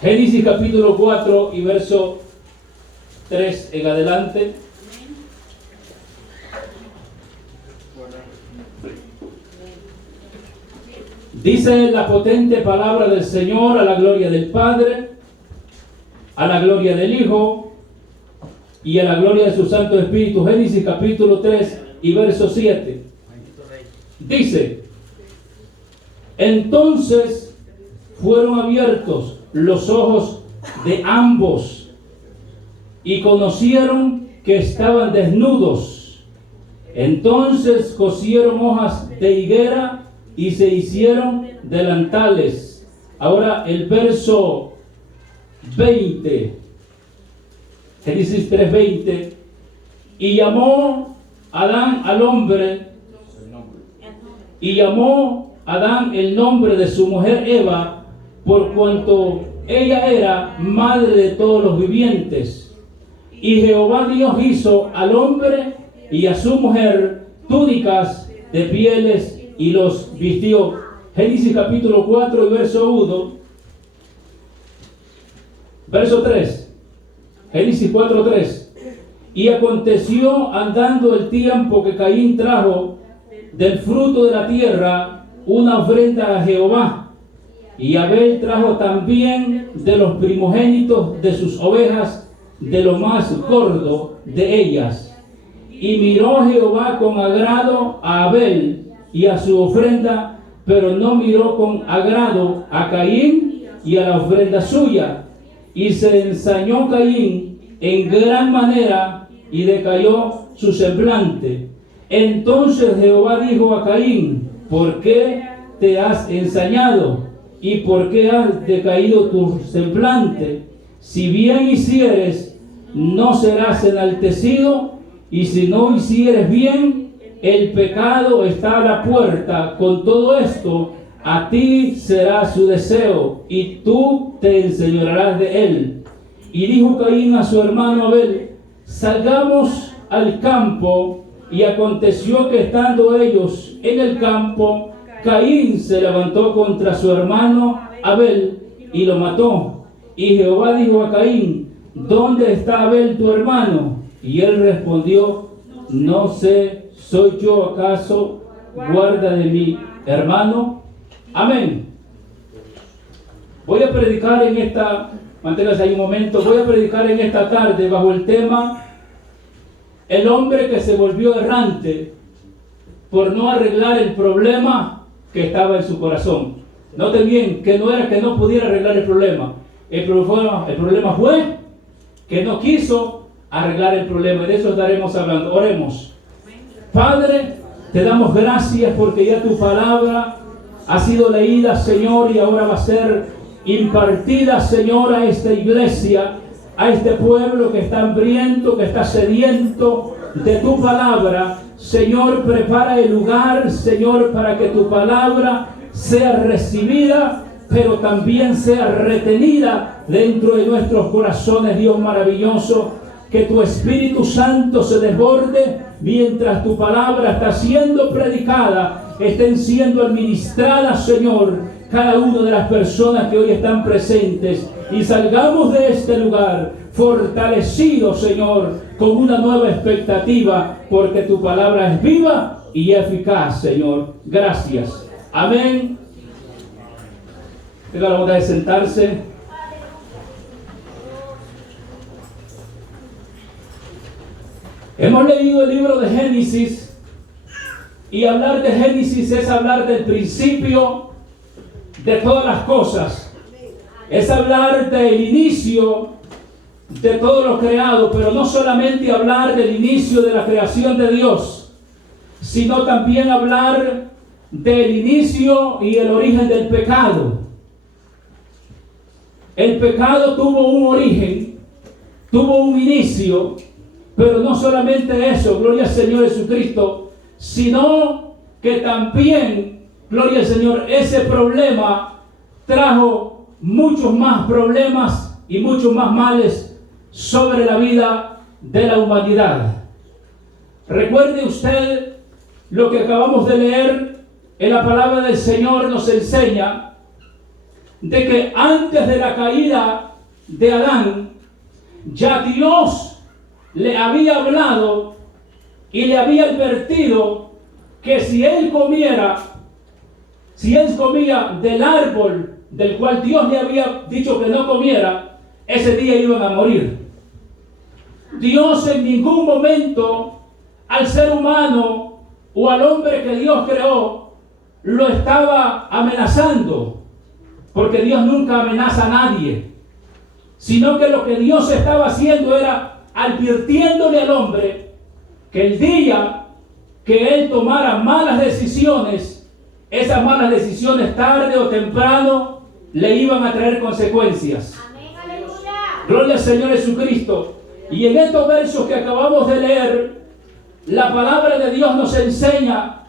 Génesis capítulo 4 y verso 3 en adelante. Dice la potente palabra del Señor, a la gloria del Padre, a la gloria del Hijo y a la gloria de su Santo Espíritu. Génesis capítulo 3 y verso 7. Dice: entonces fueron abiertos los ojos de ambos y conocieron que estaban desnudos. Entonces cosieron hojas de higuera y se hicieron delantales. Ahora el verso 20, Génesis 3:20. Y llamó Adán al hombre, y llamó Adán el nombre de su mujer Eva, por cuanto ella era madre de todos los vivientes. Y Jehová Dios hizo al hombre y a su mujer túnicas de pieles y los vistió. Génesis capítulo 4 y verso 1. Verso 3. Génesis 4:3. Y aconteció andando el tiempo que Caín trajo del fruto de la tierra una ofrenda a Jehová. Y Abel trajo también de los primogénitos de sus ovejas, de lo más gordo de ellas. Y miró Jehová con agrado a Abel y a su ofrenda, pero no miró con agrado a Caín y a la ofrenda suya. Y se ensañó Caín en gran manera y decayó su semblante. Entonces Jehová dijo a Caín: ¿por qué te has ensañado? ¿Y por qué has decaído tu semblante? Si bien hicieres, no serás enaltecido, y si no hicieres bien, el pecado está a la puerta. Con todo esto, a ti será su deseo, y tú te enseñorearás de él. Y dijo Caín a su hermano Abel: salgamos al campo. Y aconteció que estando ellos en el campo, Caín se levantó contra su hermano Abel y lo mató. Y Jehová dijo a Caín: ¿dónde está Abel tu hermano? Y él respondió: no sé, ¿soy yo acaso guarda de mi hermano? Amén. Voy a predicar en esta, manténgase ahí un momento, voy a predicar en esta tarde bajo el tema: el hombre que se volvió errante por no arreglar el problema que estaba en su corazón. Noten bien que no era que no pudiera arreglar el problema. El problema fue que no quiso arreglar el problema. De eso estaremos hablando. Oremos. Padre, te damos gracias porque ya tu palabra ha sido leída, Señor, y ahora va a ser impartida, Señor, a esta iglesia, a este pueblo que está hambriento, que está sediento de tu palabra. Señor, prepara el lugar, Señor, para que tu palabra sea recibida, pero también sea retenida dentro de nuestros corazones, Dios maravilloso. Que tu Espíritu Santo se desborde mientras tu palabra está siendo predicada, estén siendo administradas, Señor, cada una de las personas que hoy están presentes, y salgamos de este lugar fortalecidos, Señor, con una nueva expectativa, porque tu palabra es viva y eficaz, Señor. Gracias. Amén. Tenga la bondad de sentarse. Hemos leído el libro de Génesis, y hablar de Génesis es hablar del principio de todas las cosas. Es hablar del inicio de todo lo creado, pero no solamente hablar del inicio de la creación de Dios, sino también hablar del inicio y el origen del pecado. El pecado tuvo un origen, tuvo un inicio, pero no solamente eso, gloria al Señor Jesucristo, sino que también, gloria al Señor, ese problema trajo muchos más problemas y muchos más males sobre la vida de la humanidad. Recuerde usted lo que acabamos de leer en la palabra del Señor. Nos enseña de que antes de la caída de Adán, ya Dios le había hablado y le había advertido que si él comía del árbol del cual Dios le había dicho que no comiera, ese día iban a morir. Dios en ningún momento al ser humano o al hombre que Dios creó lo estaba amenazando, porque Dios nunca amenaza a nadie, sino que lo que Dios estaba haciendo era advirtiéndole al hombre que el día que él tomara malas decisiones, esas malas decisiones tarde o temprano le iban a traer consecuencias. Amén, aleluya. Gloria al Señor Jesucristo. Y en estos versos que acabamos de leer, la palabra de Dios nos enseña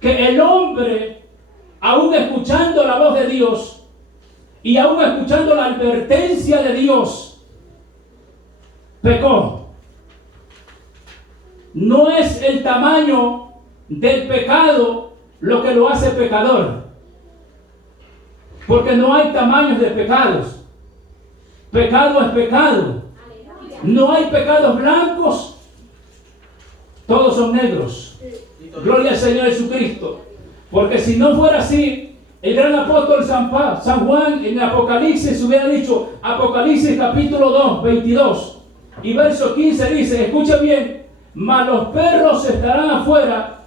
que el hombre, aún escuchando la voz de Dios y aún escuchando la advertencia de Dios, pecó. No es el tamaño del pecado lo que lo hace pecador, porque no hay tamaños de pecados. Pecado es pecado. No hay pecados blancos, todos son negros. Gloria al Señor Jesucristo. Porque si no fuera así, el gran apóstol San Juan en Apocalipsis hubiera dicho, Apocalipsis capítulo 2, 22 y verso 15 dice, escuchen bien, mas los perros estarán afuera,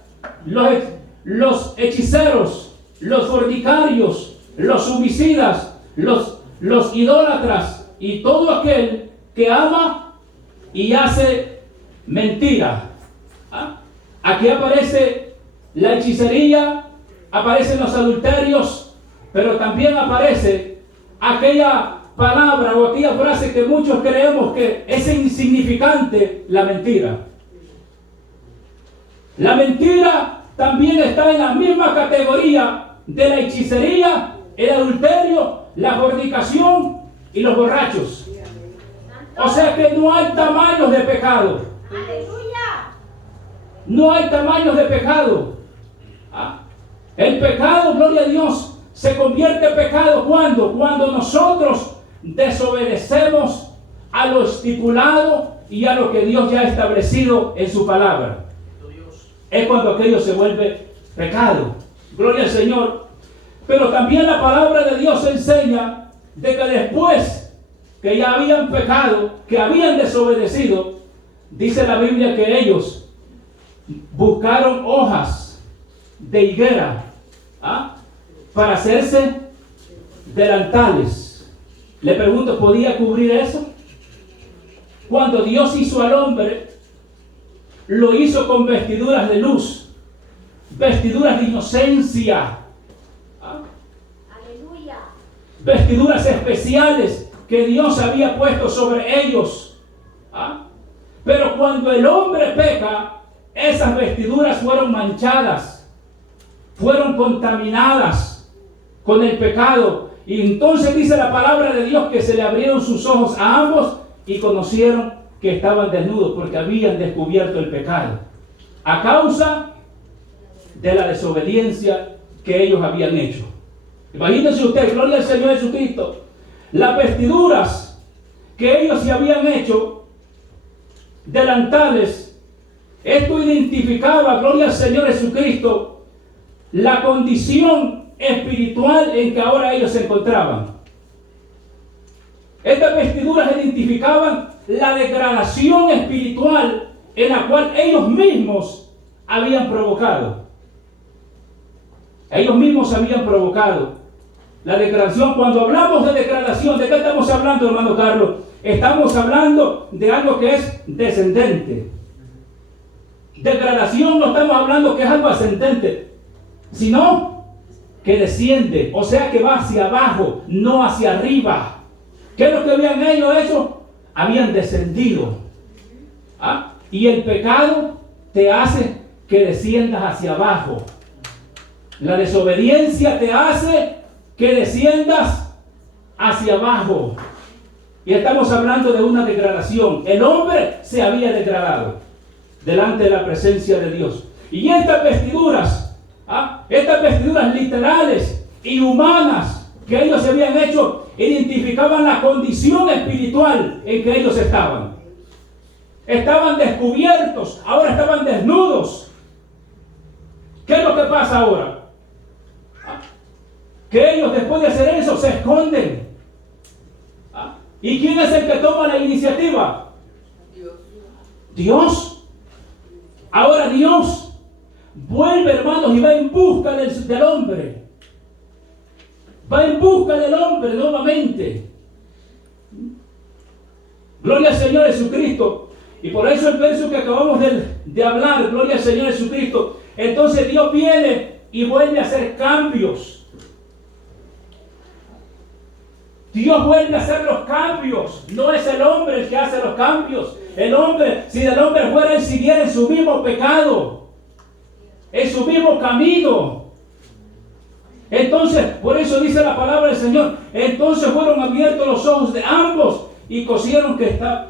los hechiceros, los fornicarios, los homicidas, los idólatras y todo aquel que ama y hace mentira. ¿Ah? Aquí aparece la hechicería, aparecen los adulterios, pero también aparece aquella palabra o aquella frase que muchos creemos que es insignificante, la mentira. La mentira también está en la misma categoría de la hechicería, el adulterio, la fornicación y los borrachos. O sea que no hay tamaños de pecado. ¡Aleluya! No hay tamaños de pecado. ¿Ah? El pecado, gloria a Dios, se convierte en pecado cuando nosotros desobedecemos a lo estipulado y a lo que Dios ya ha establecido en su palabra. Es cuando aquello se vuelve pecado. Gloria al Señor. Pero también la palabra de Dios enseña de que después que ya habían pecado, que habían desobedecido, dice la Biblia que ellos buscaron hojas de higuera para hacerse delantales. Le pregunto, ¿podía cubrir eso? Cuando Dios hizo al hombre, lo hizo con vestiduras de luz, vestiduras de inocencia, aleluya, vestiduras especiales que Dios había puesto sobre ellos. Pero cuando el hombre peca, esas vestiduras fueron manchadas, fueron contaminadas con el pecado. Y entonces dice la palabra de Dios que se le abrieron sus ojos a ambos y conocieron que estaban desnudos porque habían descubierto el pecado a causa de la desobediencia que ellos habían hecho. Imagínense usted, gloria al Señor Jesucristo, las vestiduras que ellos se habían hecho, delantales, esto identificaba, gloria al Señor Jesucristo, la condición espiritual en que ahora ellos se encontraban. Estas vestiduras identificaban la degradación espiritual en la cual ellos mismos habían provocado. Ellos mismos habían provocado la degradación. Cuando hablamos de degradación, ¿de qué estamos hablando, hermano Carlos? Estamos hablando de algo que es descendente. Degradación no estamos hablando que es algo ascendente, sino que desciende, o sea que va hacia abajo, no hacia arriba. ¿Qué es lo que habían ellos hecho? Habían descendido. Y el pecado te hace que desciendas hacia abajo. La desobediencia te hace que desciendas hacia abajo. Y estamos hablando de una degradación. El hombre se había degradado delante de la presencia de Dios. Y estas vestiduras literales y humanas, que ellos se habían hecho identificaban la condición espiritual en que ellos estaban. Estaban descubiertos, ahora estaban desnudos. ¿Qué es lo que pasa ahora? Que ellos, después de hacer eso, se esconden. ¿Y quién es el que toma la iniciativa? Dios. Ahora Dios vuelve, hermanos, y va en busca del hombre. Va en busca del hombre nuevamente. Gloria al Señor Jesucristo. Y por eso el verso que acabamos de hablar, gloria al Señor Jesucristo. Entonces Dios viene y vuelve a hacer cambios. Dios vuelve a hacer los cambios. No es el hombre el que hace los cambios. El hombre, si del hombre fuera, él siguiera en su mismo pecado, en su mismo camino. Entonces, por eso dice la palabra del Señor, entonces fueron abiertos los ojos de ambos y conocieron que estaban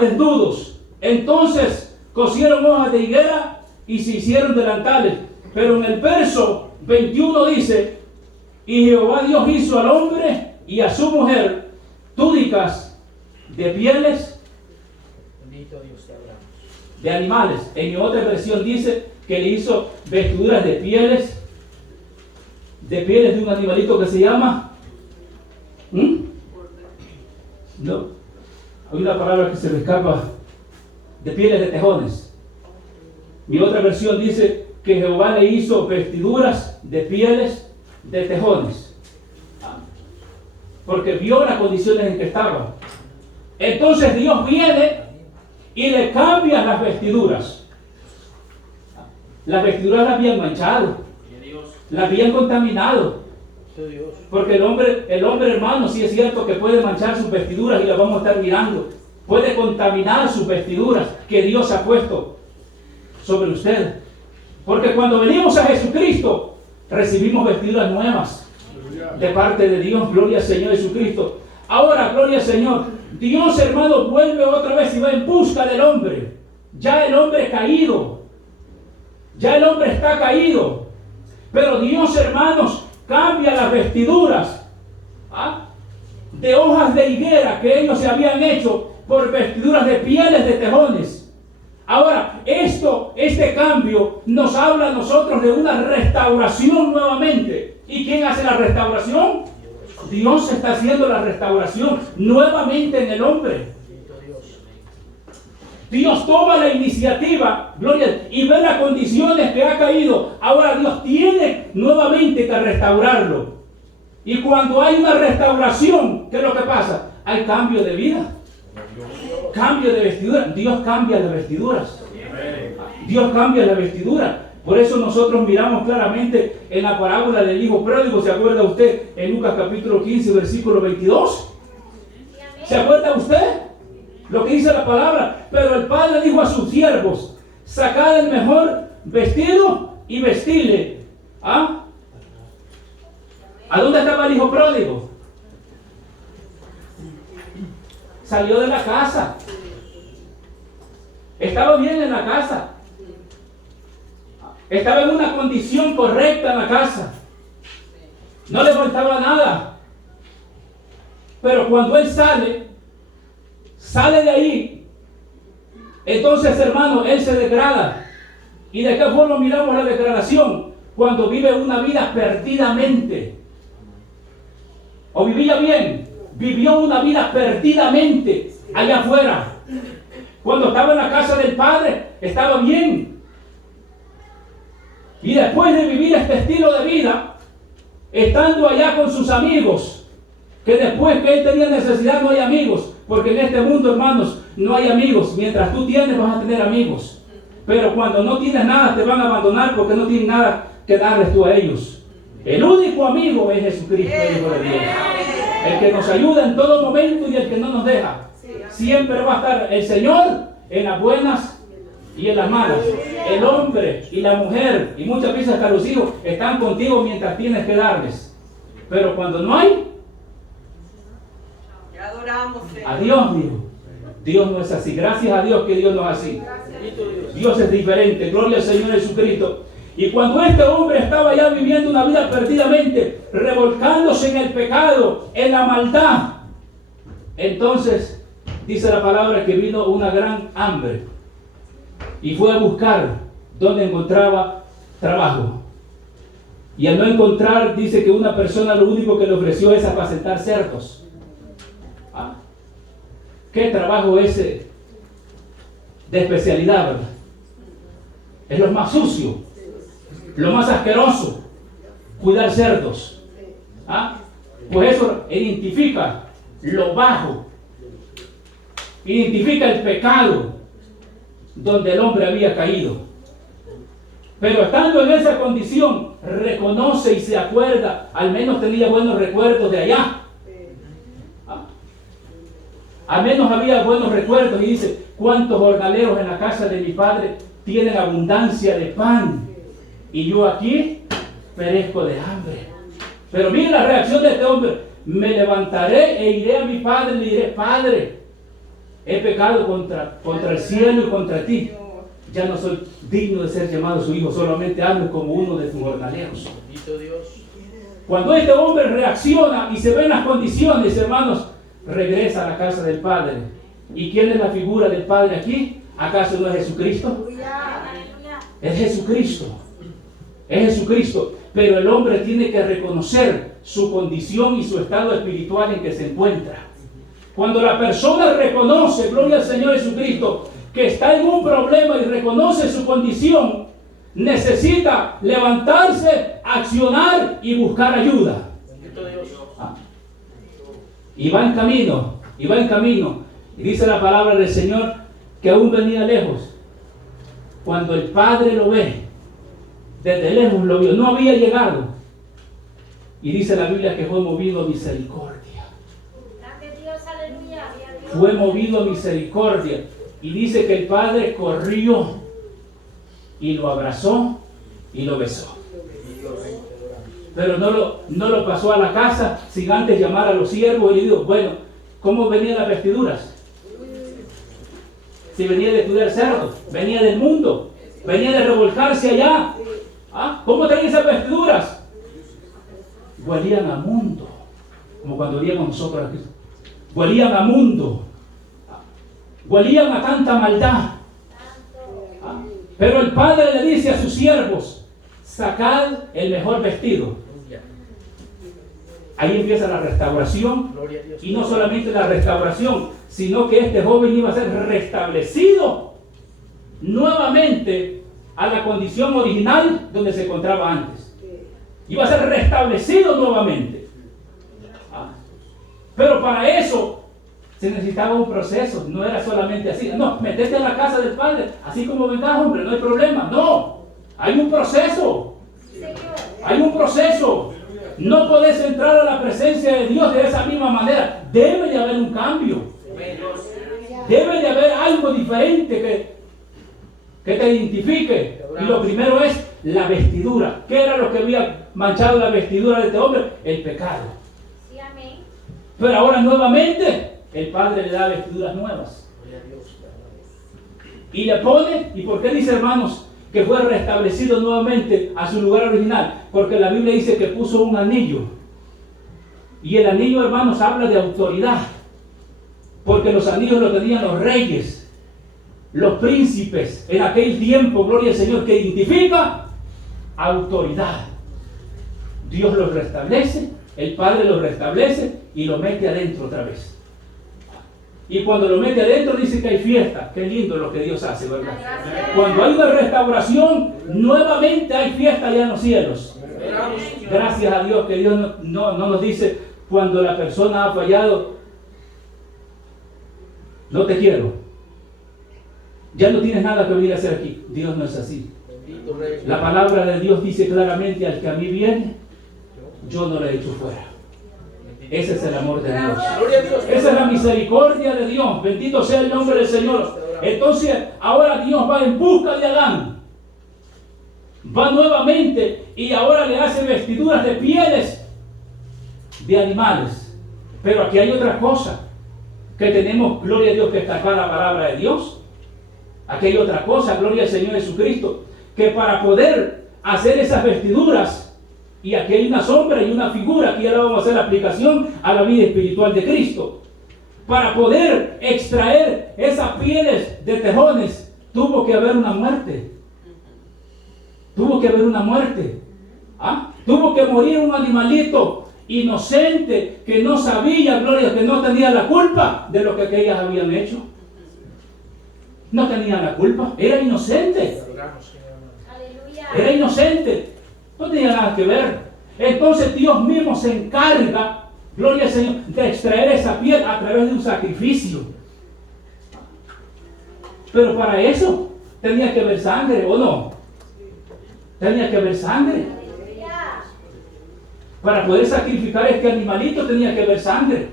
desnudos. Entonces cosieron hojas de higuera y se hicieron delantales. Pero en el verso 21 dice, y Jehová Dios hizo al hombre y a su mujer túnicas de pieles de animales. En otra versión dice que le hizo vestiduras de pieles de un animalito que se llama no, hay una palabra que se me escapa, de pieles de tejones. Mi otra versión dice que Jehová le hizo vestiduras de pieles de tejones, porque vio las condiciones en que estaban. Entonces Dios viene y le cambia las vestiduras. Las vestiduras las habían manchado, las habían contaminado. Porque el hombre, hermano, sí es cierto que puede manchar sus vestiduras y las vamos a estar mirando. Puede contaminar sus vestiduras que Dios ha puesto sobre usted. Porque cuando venimos a Jesucristo, recibimos vestiduras nuevas de parte de Dios. Gloria al Señor Jesucristo. Ahora, gloria al Señor. Dios, hermano, vuelve otra vez y va en busca del hombre. Ya el hombre caído. Ya el hombre está caído. Pero Dios, hermanos, cambia las vestiduras de hojas de higuera que ellos se habían hecho por vestiduras de pieles de tejones. Ahora, este cambio nos habla a nosotros de una restauración nuevamente. ¿Y quién hace la restauración? Dios está haciendo la restauración nuevamente en el hombre. Dios toma la iniciativa, gloria, y ve las condiciones que ha caído. Ahora Dios tiene nuevamente que restaurarlo. Y cuando hay una restauración, ¿qué es lo que pasa? Hay cambio de vida, cambio de vestidura. Dios cambia las vestiduras. Dios cambia la vestidura. Por eso nosotros miramos claramente en la parábola del hijo pródigo. ¿Se acuerda usted? En Lucas capítulo 15, versículo 22. ¿Se acuerda usted? Lo que dice la palabra. Pero el padre dijo a sus siervos: sacad el mejor vestido y vestidle. ¿A dónde estaba el hijo pródigo? Salió de la casa. Estaba bien en la casa. Estaba en una condición correcta en la casa. No le faltaba nada. Pero cuando él sale de ahí, entonces, hermano, él se degrada. ¿Y de qué forma miramos la degradación? Cuando vive una vida perdidamente. ¿O vivía bien? Vivió una vida perdidamente allá afuera. Cuando estaba en la casa del Padre, estaba bien. Y después de vivir este estilo de vida, estando allá con sus amigos, que después que él tenía necesidad no hay amigos, porque en este mundo, hermanos, no hay amigos. Mientras tú tienes, vas a tener amigos. Pero cuando no tienes nada, te van a abandonar porque no tienen nada que darles tú a ellos. El único amigo es Jesucristo, el Hijo de Dios. El que nos ayuda en todo momento y el que no nos deja. Siempre va a estar el Señor en las buenas y en las malas. El hombre y la mujer, y muchas veces hasta los hijos, están contigo mientras tienes que darles. Pero cuando no hay, adiós, dijo. Dios no es así. Gracias a Dios que Dios no es así. Dios es diferente. Gloria al Señor Jesucristo. Y cuando este hombre estaba ya viviendo una vida perdidamente, revolcándose en el pecado, en la maldad, entonces dice la palabra que vino una gran hambre y fue a buscar donde encontraba trabajo. Y al no encontrar, dice que una persona lo único que le ofreció es apacentar cerdos. ¿Ah? ¿Qué trabajo ese de especialidad, verdad? Es lo más sucio, lo más asqueroso, cuidar cerdos. ¿Ah? Pues eso identifica lo bajo, identifica el pecado donde el hombre había caído. Pero estando en esa condición, reconoce y se acuerda, al menos tenía buenos recuerdos de allá. ¿Ah? Al menos había buenos recuerdos y dice, ¿cuántos jornaleros en la casa de mi padre tienen abundancia de pan? Y yo aquí perezco de hambre. Pero miren la reacción de este hombre. Me levantaré e iré a mi padre y le diré, Padre, he pecado contra el cielo y contra ti. Ya no soy digno de ser llamado su hijo, solamente hazme como uno de tus jornaleros. Cuando este hombre reacciona y se ve en las condiciones, hermanos, regresa a la casa del Padre. ¿Y quién es la figura del Padre aquí? ¿Acaso no es Jesucristo? Es Jesucristo. Es Jesucristo. Pero el hombre tiene que reconocer su condición y su estado espiritual en que se encuentra. Cuando la persona reconoce, gloria al Señor Jesucristo, que está en un problema y reconoce su condición, necesita levantarse, accionar y buscar ayuda. Y va en camino, y va en camino. Y dice la palabra del Señor que aún venía lejos. Cuando el Padre lo ve, desde lejos lo vio, no había llegado. Y dice la Biblia que fue movido a misericordia. Fue movido a misericordia. Y dice que el Padre corrió y lo abrazó y lo besó. Pero no lo pasó a la casa sin antes llamar a los siervos y le dijo, bueno, ¿cómo venían las vestiduras? Si venía de estudiar cerdo, venía del mundo, venía de revolcarse allá. ¿Ah? ¿Cómo tenían esas vestiduras? Huelían a mundo, como cuando olíamos nosotros aquí. Huelían a mundo. Huelían a tanta maldad. ¿Ah? Pero el Padre le dice a sus siervos, sacad el mejor vestido. Ahí empieza la restauración. Y no solamente la restauración, sino que este joven iba a ser restablecido nuevamente a la condición original donde se encontraba antes. Iba a ser restablecido nuevamente. ¿Ah? Pero para eso se necesitaba un proceso, no era solamente así. No, metete en la casa del Padre, así como vengas, hombre, no hay problema. No, hay un proceso. Hay un proceso. No podés entrar a la presencia de Dios de esa misma manera. Debe de haber un cambio. Debe de haber algo diferente que te identifique. Y lo primero es la vestidura. ¿Qué era lo que había manchado la vestidura de este hombre? El pecado. Pero ahora nuevamente el Padre le da vestiduras nuevas. Y le pone, ¿y por qué dice, hermanos, que fue restablecido nuevamente a su lugar original? Porque la Biblia dice que puso un anillo. Y el anillo, hermanos, habla de autoridad. Porque los anillos los tenían los reyes, los príncipes en aquel tiempo, gloria al Señor, que identifica autoridad. Dios los restablece, el Padre los restablece y lo mete adentro otra vez. Y cuando lo mete adentro dice que hay fiesta. Qué lindo lo que Dios hace, ¿verdad? Cuando hay una restauración, nuevamente hay fiesta allá en los cielos. Gracias a Dios que Dios no nos dice cuando la persona ha fallado, no te quiero, ya no tienes nada que venir a hacer aquí. Dios no es así. La palabra de Dios dice claramente, al que a mí viene, yo no le echo fuera. Ese es el amor de Dios. Esa es la misericordia de Dios. Bendito sea el nombre del Señor. Entonces, ahora Dios va en busca de Adán. Va nuevamente y ahora le hace vestiduras de pieles de animales. Pero aquí hay otra cosa que tenemos, gloria a Dios, que está acá la palabra de Dios. Aquí hay otra cosa, gloria al Señor Jesucristo, que para poder hacer esas vestiduras. Y aquí hay una sombra y una figura. Aquí ahora vamos a hacer la aplicación a la vida espiritual de Cristo. Para poder extraer esas pieles de tejones, tuvo que haber una muerte. Tuvo que haber una muerte. ¿Ah? Tuvo que morir un animalito inocente que no sabía, gloria, que no tenía la culpa de lo que aquellas habían hecho. No tenía la culpa, era inocente. Era inocente, no tenía nada que ver. Entonces Dios mismo se encarga, gloria al Señor, de extraer esa piel a través de un sacrificio. Pero para eso tenía que haber sangre, ¿o no? Tenía que haber sangre. Para poder sacrificar este animalito tenía que haber sangre.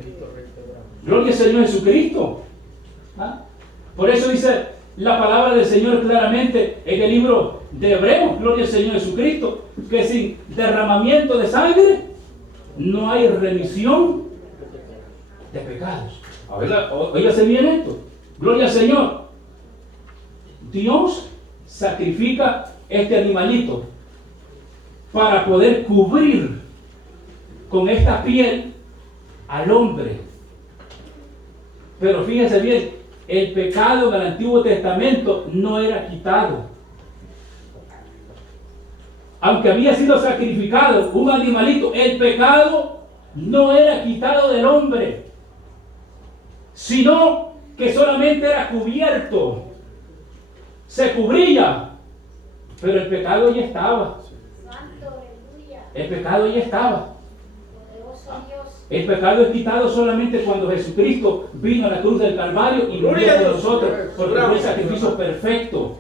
Gloria al Señor Jesucristo. ¿Ah? Por eso dice la palabra del Señor claramente en el libro de Hebreos, gloria al Señor Jesucristo, que sin derramamiento de sangre no hay remisión de pecados. Óigase bien esto. Gloria al Señor. Dios sacrifica este animalito para poder cubrir con esta piel al hombre. Pero fíjense bien, el pecado en el Antiguo Testamento no era quitado. Aunque había sido sacrificado un animalito, el pecado no era quitado del hombre, sino que solamente era cubierto. Se cubría, pero el pecado ya estaba. El pecado ya estaba. El pecado es quitado solamente cuando Jesucristo vino a la cruz del Calvario y murió por nosotros, porque fue el sacrificio perfecto.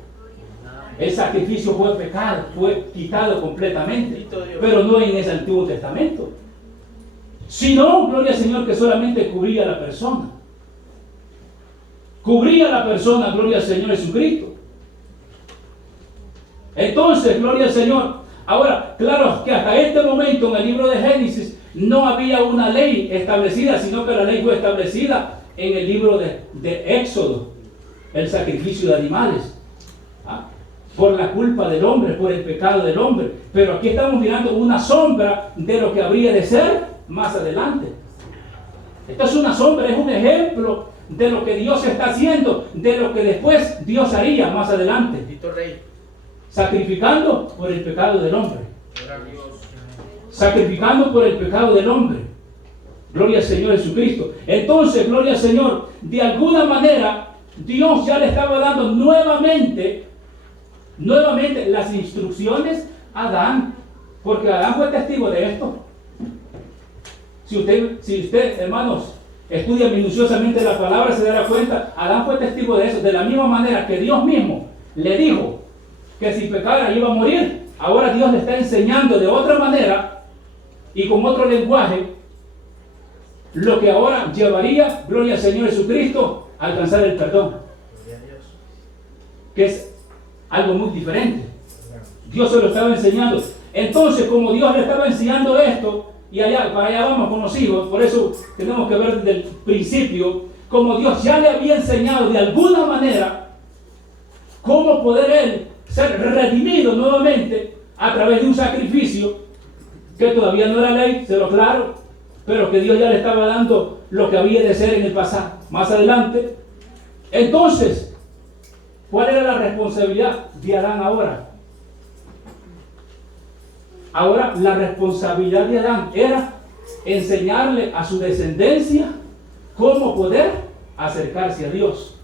El sacrificio fue pecado, fue quitado completamente, pero no en ese Antiguo Testamento. Sino, gloria al Señor, que solamente cubría a la persona. Cubría a la persona, gloria al Señor Jesucristo. Entonces, gloria al Señor. Ahora, claro que hasta este momento en el libro de Génesis no había una ley establecida, sino que la ley fue establecida en el libro de Éxodo, el sacrificio de animales. ¿Ah? Por la culpa del hombre, por el pecado del hombre. Pero aquí estamos mirando una sombra de lo que habría de ser más adelante. Esta es una sombra, es un ejemplo de lo que Dios está haciendo, de lo que después Dios haría más adelante. Sacrificando por el pecado del hombre. Sacrificando por el pecado del hombre. Gloria al Señor Jesucristo. Entonces, gloria al Señor, de alguna manera Dios ya le estaba dando nuevamente las instrucciones a Adán, porque Adán fue testigo de esto. Si usted, hermanos, estudia minuciosamente la palabra, se dará cuenta, Adán fue testigo de eso. De la misma manera que Dios mismo le dijo que si pecara iba a morir, ahora Dios le está enseñando de otra manera y con otro lenguaje lo que ahora llevaría, gloria al Señor Jesucristo, a alcanzar el perdón, que es algo muy diferente. Dios se lo estaba enseñando. Entonces, como Dios le estaba enseñando esto, y para allá vamos con los hijos, por eso tenemos que ver desde el principio, como Dios ya le había enseñado de alguna manera cómo poder él ser redimido nuevamente a través de un sacrificio que todavía no era ley, se lo aclaro, pero que Dios ya le estaba dando lo que había de ser en el pasado, más adelante. Entonces, ¿cuál era la responsabilidad de Adán ahora? Ahora la responsabilidad de Adán era enseñarle a su descendencia cómo poder acercarse a Dios.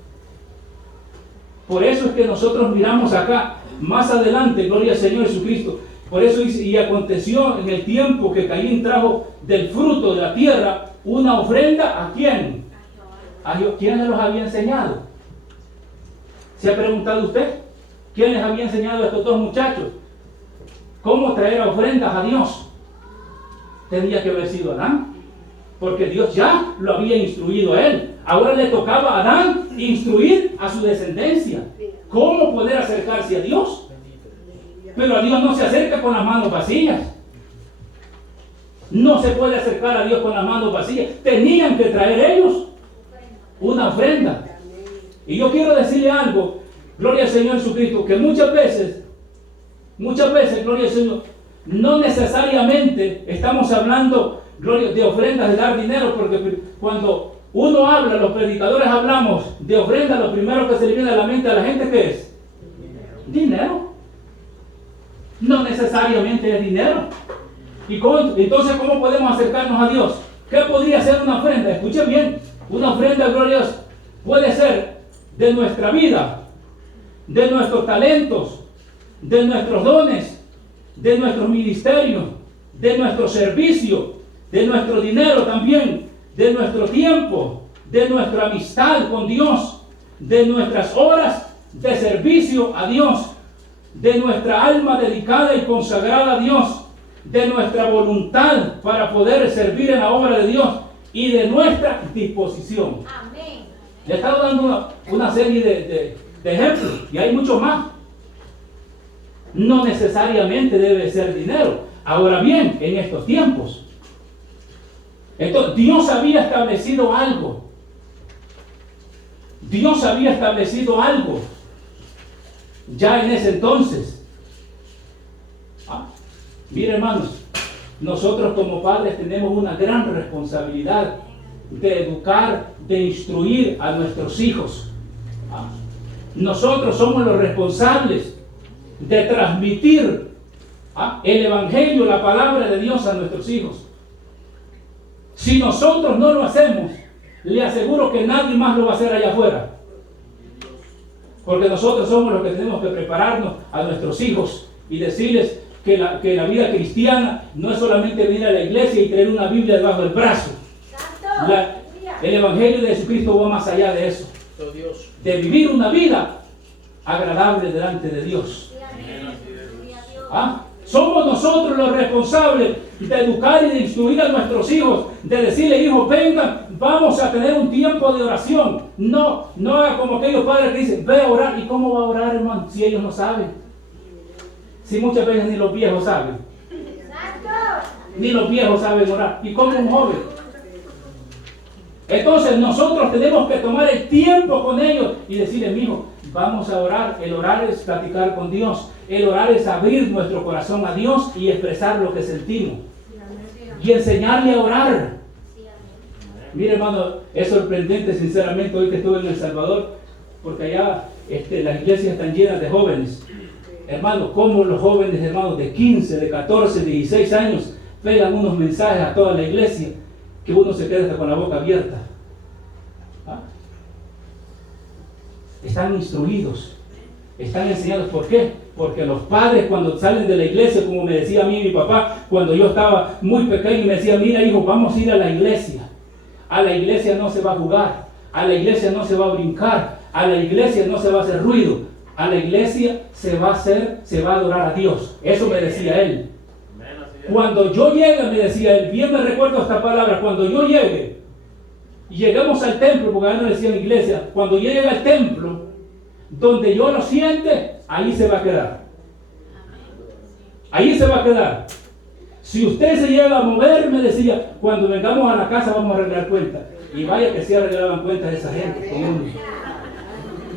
Por eso es que nosotros miramos acá, más adelante, gloria al Señor Jesucristo. Por eso dice, y aconteció en el tiempo que Caín trajo del fruto de la tierra una ofrenda, ¿a quién? A Dios. ¿Quién les los había enseñado? ¿Se ha preguntado usted? ¿Quién les había enseñado a estos dos muchachos cómo traer ofrendas a Dios? Tenía que haber sido Adán, porque Dios ya lo había instruido a él. Ahora le tocaba a Adán instruir a su descendencia cómo poder acercarse a Dios. Pero a Dios no se acerca con las manos vacías. No se puede acercar a Dios con las manos vacías. Tenían que traer ellos una ofrenda. Y yo quiero decirle algo, gloria al Señor Jesucristo, que muchas veces Muchas veces, gloria al Señor, no necesariamente estamos hablando, gloria, de ofrendas, de dar dinero, porque cuando uno habla, los predicadores hablamos de ofrenda, lo primero que se le viene a la mente a la gente, ¿qué es? Dinero. No necesariamente es dinero. Entonces, ¿cómo podemos acercarnos a Dios? ¿Qué podría ser una ofrenda? Escuchen bien, una ofrenda, gloria a Dios, puede ser de nuestra vida, de nuestros talentos, de nuestros dones, de nuestros ministerios, de nuestro servicio, de nuestro dinero también, de nuestro tiempo, de nuestra amistad con Dios, de nuestras horas de servicio a Dios, de nuestra alma dedicada y consagrada a Dios, de nuestra voluntad para poder servir en la obra de Dios y de nuestra disposición. Amén. Le he estado dando una serie de ejemplos y hay muchos más. No necesariamente debe ser dinero. Ahora bien, en estos tiempos, entonces, Dios había establecido algo. Dios había establecido algo ya en ese entonces. Mire, hermanos, nosotros como padres tenemos una gran responsabilidad de educar, de instruir a nuestros hijos. Nosotros somos los responsables de transmitir el Evangelio, la palabra de Dios a nuestros hijos. Si nosotros no lo hacemos, le aseguro que nadie más lo va a hacer allá afuera. Porque nosotros somos los que tenemos que prepararnos a nuestros hijos y decirles que la vida cristiana no es solamente venir a la iglesia y tener una Biblia debajo del brazo. El Evangelio de Jesucristo va más allá de eso. De vivir una vida agradable delante de Dios. Somos nosotros los responsables de educar y de instruir a nuestros hijos, de decirle, hijos, vengan, vamos a tener un tiempo de oración. No haga como aquellos padres que dicen, ve a orar. ¿Y cómo va a orar, hermano? Si ellos no saben. Si muchas veces ni los viejos saben. Ni los viejos saben orar. ¿Y cómo un joven? Entonces nosotros tenemos que tomar el tiempo con ellos y decirles, mijo, vamos a orar. El orar es platicar con Dios. El orar es abrir nuestro corazón a Dios y expresar lo que sentimos. Y enseñarle a orar. Mire, hermano, es sorprendente, sinceramente, hoy que estuve en El Salvador, porque allá las iglesias están llenas de jóvenes. Hermano, cómo los jóvenes, hermanos, de 15, de 14, de 16 años, pegan unos mensajes a toda la iglesia que uno se queda hasta con la boca abierta. Están instruidos, están enseñados. ¿Por qué? Porque los padres, cuando salen de la iglesia, como me decía a mí mi papá, cuando yo estaba muy pequeño, me decía, mira hijo, vamos a ir a la iglesia. A la iglesia no se va a jugar, a la iglesia no se va a brincar, a la iglesia no se va a hacer ruido, a la iglesia se va a adorar a Dios. Eso me decía él. Cuando yo llegue, me decía él, bien me recuerdo esta palabra, cuando yo llegue, y llegamos al templo, porque ahora no decía en iglesia, cuando yo llegue al templo, donde yo lo siente, ahí se va a quedar. Ahí se va a quedar. Si usted se llega a mover, me decía, cuando vengamos a la casa vamos a arreglar cuentas. Y vaya que sí arreglaban cuentas de esa gente con uno.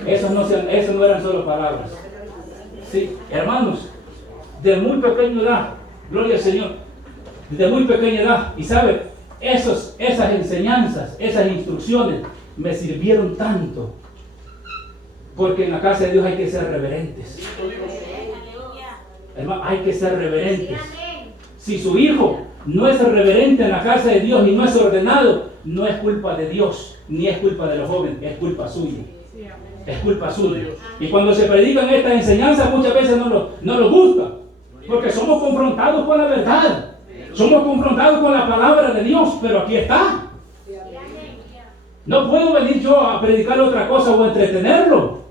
Eso no eran solo palabras. Sí, hermanos, de muy pequeña edad, gloria al Señor, de muy pequeña edad, y sabe, esas enseñanzas, esas instrucciones me sirvieron tanto, porque en la casa de Dios hay que ser reverentes. Hermano, hay que ser reverentes. Si su hijo no es reverente en la casa de Dios y no es ordenado, no es culpa de Dios, ni es culpa de los jóvenes, es culpa suya. Es culpa suya. Y cuando se predican estas enseñanzas, muchas veces no nos gusta, porque somos confrontados con la verdad. Somos confrontados con la palabra de Dios, pero aquí está. No puedo venir yo a predicar otra cosa o a entretenerlo.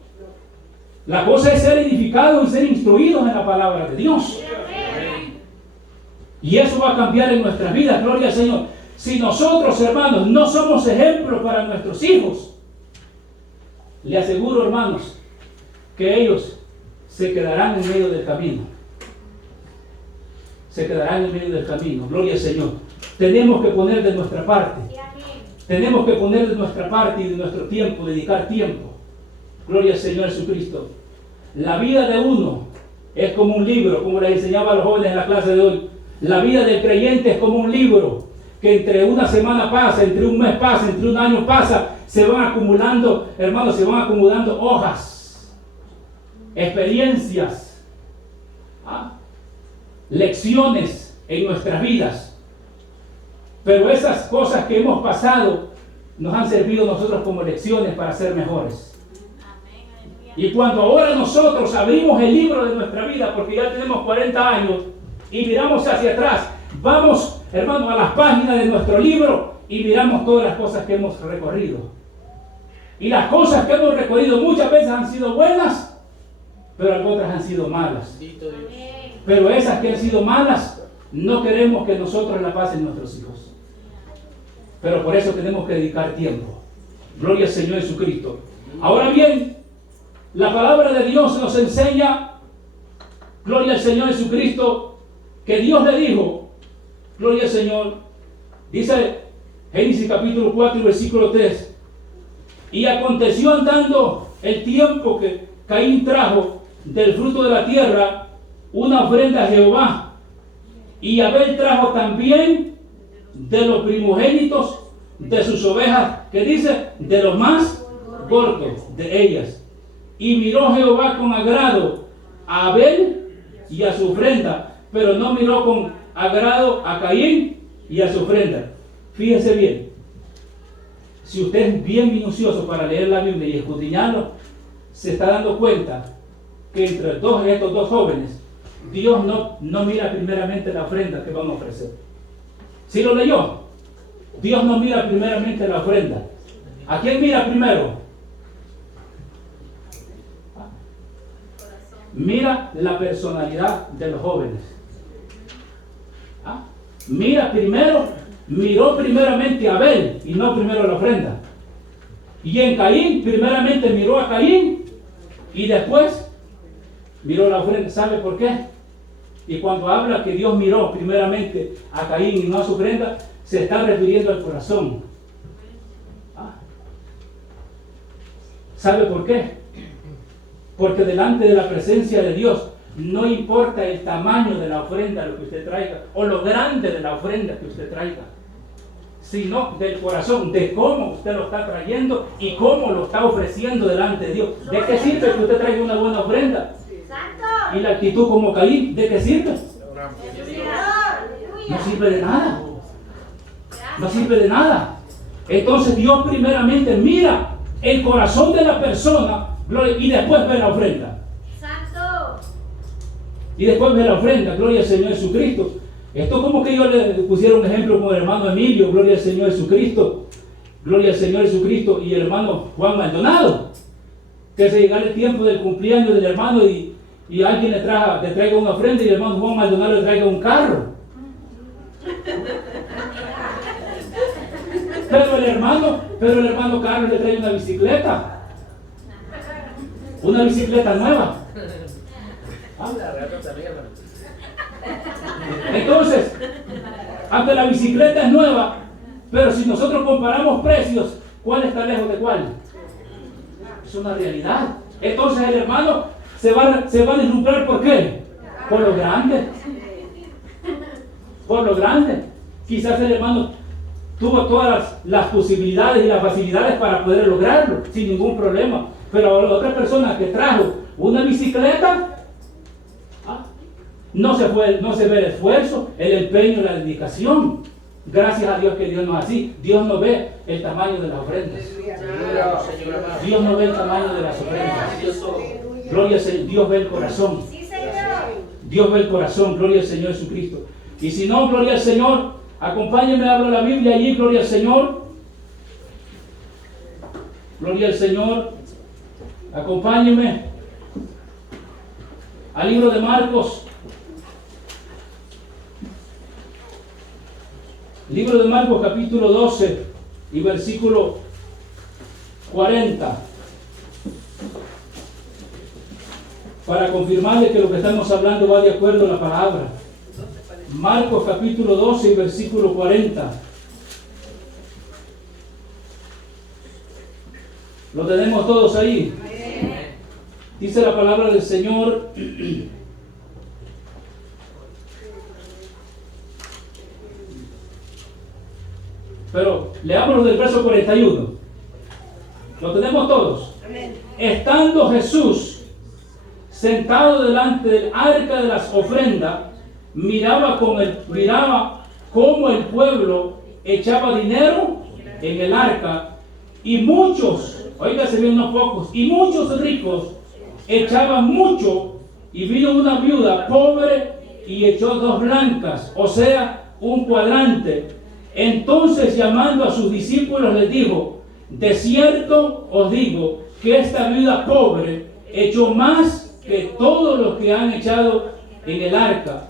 La cosa es ser edificados y ser instruidos en la palabra de Dios. Y eso va a cambiar en nuestras vidas, gloria al Señor. Si nosotros, hermanos, no somos ejemplos para nuestros hijos, le aseguro, hermanos, que ellos se quedarán en medio del camino. Se quedarán en medio del camino, gloria al Señor. Tenemos que poner de nuestra parte. Tenemos que poner de nuestra parte y de nuestro tiempo, dedicar tiempo. Gloria al Señor Jesucristo. La vida de uno es como un libro, como les enseñaba a los jóvenes en la clase de hoy. La vida del creyente es como un libro que entre una semana pasa, entre un mes pasa, entre un año pasa, se van acumulando, hermanos, se van acumulando hojas, experiencias, lecciones en nuestras vidas. Pero esas cosas que hemos pasado nos han servido a nosotros como lecciones para ser mejores. Y cuando ahora nosotros abrimos el libro de nuestra vida, porque ya tenemos 40 años, y miramos hacia atrás, vamos, hermano, a las páginas de nuestro libro y miramos todas las cosas que hemos recorrido. Y las cosas que hemos recorrido muchas veces han sido buenas, pero otras han sido malas. Pero esas que han sido malas, no queremos que nosotros la pasen nuestros hijos. Pero por eso tenemos que dedicar tiempo. Gloria al Señor Jesucristo. Ahora bien, la palabra de Dios nos enseña, gloria al Señor Jesucristo, que Dios le dijo, gloria al Señor, dice Génesis capítulo 4 versículo 3, y aconteció andando el tiempo que Caín trajo del fruto de la tierra una ofrenda a Jehová, y Abel trajo también de los primogénitos de sus ovejas, que dice, de los más gordos de ellas. Y miró Jehová con agrado a Abel y a su ofrenda, pero no miró con agrado a Caín y a su ofrenda. Fíjese bien, si usted es bien minucioso para leer la Biblia y escudriñarlo, se está dando cuenta que entre estos dos jóvenes, Dios no mira primeramente la ofrenda que van a ofrecer. ¿Sí lo leyó? Dios no mira primeramente la ofrenda. ¿A quién mira primero? Mira la personalidad de los jóvenes. Miró primeramente a Abel y no primero la ofrenda. Y en Caín, primeramente miró a Caín y después miró la ofrenda. ¿Sabe por qué? Y cuando habla que Dios miró primeramente a Caín y no a su ofrenda, se está refiriendo al corazón. ¿Sabe por qué? Porque delante de la presencia de Dios no importa el tamaño de la ofrenda lo que usted traiga o lo grande de la ofrenda que usted traiga, sino del corazón, de cómo usted lo está trayendo y cómo lo está ofreciendo delante de Dios. ¿De qué sirve que usted traiga una buena ofrenda? Y la actitud como Caín, ¿de qué sirve? No sirve de nada. No sirve de nada. Entonces Dios primeramente mira el corazón de la persona y después ve la ofrenda. Y después ve la ofrenda, gloria al Señor Jesucristo. Esto como que yo le pusiera un ejemplo con el hermano Emilio, gloria al Señor Jesucristo. Gloria al Señor Jesucristo y el hermano Juan Maldonado. Que se llegara el tiempo del cumpleaños del hermano y alguien le traiga una ofrenda y el hermano Juan Maldonado le traiga un carro. Pero el hermano Carlos le trae una bicicleta. Una bicicleta nueva. Entonces, aunque la bicicleta es nueva, pero si nosotros comparamos precios, ¿cuál está lejos de cuál? Es una realidad. Entonces el hermano se va a deslumbrar. ¿Por qué? Por lo grande. Por lo grande. Quizás el hermano tuvo todas las posibilidades y las facilidades para poder lograrlo sin ningún problema. Pero la otra persona que trajo una bicicleta, no se ve el esfuerzo, el empeño, la dedicación. Gracias a Dios que Dios no es así. Dios no ve el tamaño de las ofrendas. Dios no ve el tamaño de las ofrendas. Gloria al Señor. Dios ve el corazón. Dios ve el corazón. Gloria al Señor Jesucristo. Y si no, gloria al Señor, acompáñenme, abro la Biblia allí. Gloria al Señor. Gloria al Señor. Acompáñenme al libro de Marcos. Libro de Marcos capítulo 12 y versículo 40. Para confirmarle que lo que estamos hablando va de acuerdo a la palabra. Marcos capítulo 12 y versículo 40. ¿Lo tenemos todos ahí? Dice la palabra del Señor. Pero leámoslo del verso 41. Lo tenemos todos. Estando Jesús sentado delante del arca de las ofrendas, miraba cómo el pueblo echaba dinero en el arca, y muchos, oígase bien, no pocos, y muchos ricos echaban mucho, y vino una viuda pobre y echó 2 blancas, o sea, un cuadrante. Entonces, llamando a sus discípulos, les dijo: de cierto os digo que esta viuda pobre echó más que todos los que han echado en el arca,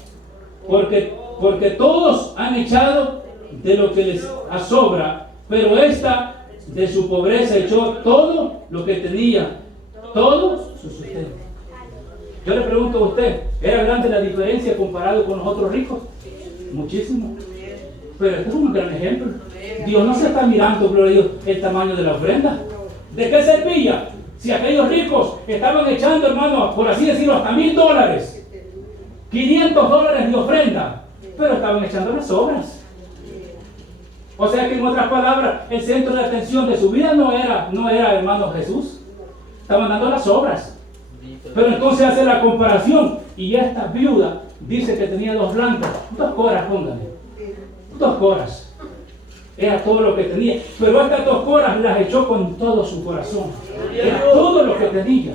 porque todos han echado de lo que les asobra, pero esta de su pobreza echó todo lo que tenía, todo su sustento. Yo le pregunto a usted, ¿era grande la diferencia comparado con los otros ricos? Muchísimo. Pero este es un gran ejemplo. Dios no se está mirando, gloria a Dios, el tamaño de la ofrenda. ¿De qué servía? Si aquellos ricos estaban echando, hermano, por así decirlo, hasta $1,000, $500 de ofrenda, pero estaban echando las obras. O sea que, en otras palabras, el centro de atención de su vida no era hermano Jesús. Estaban dando las obras. Pero entonces hace la comparación, y esta viuda dice que tenía 2 blancas, 2 coras, póngale, 2 coras, era todo lo que tenía, pero estas 2 coras las echó con todo su corazón, era todo lo que tenía.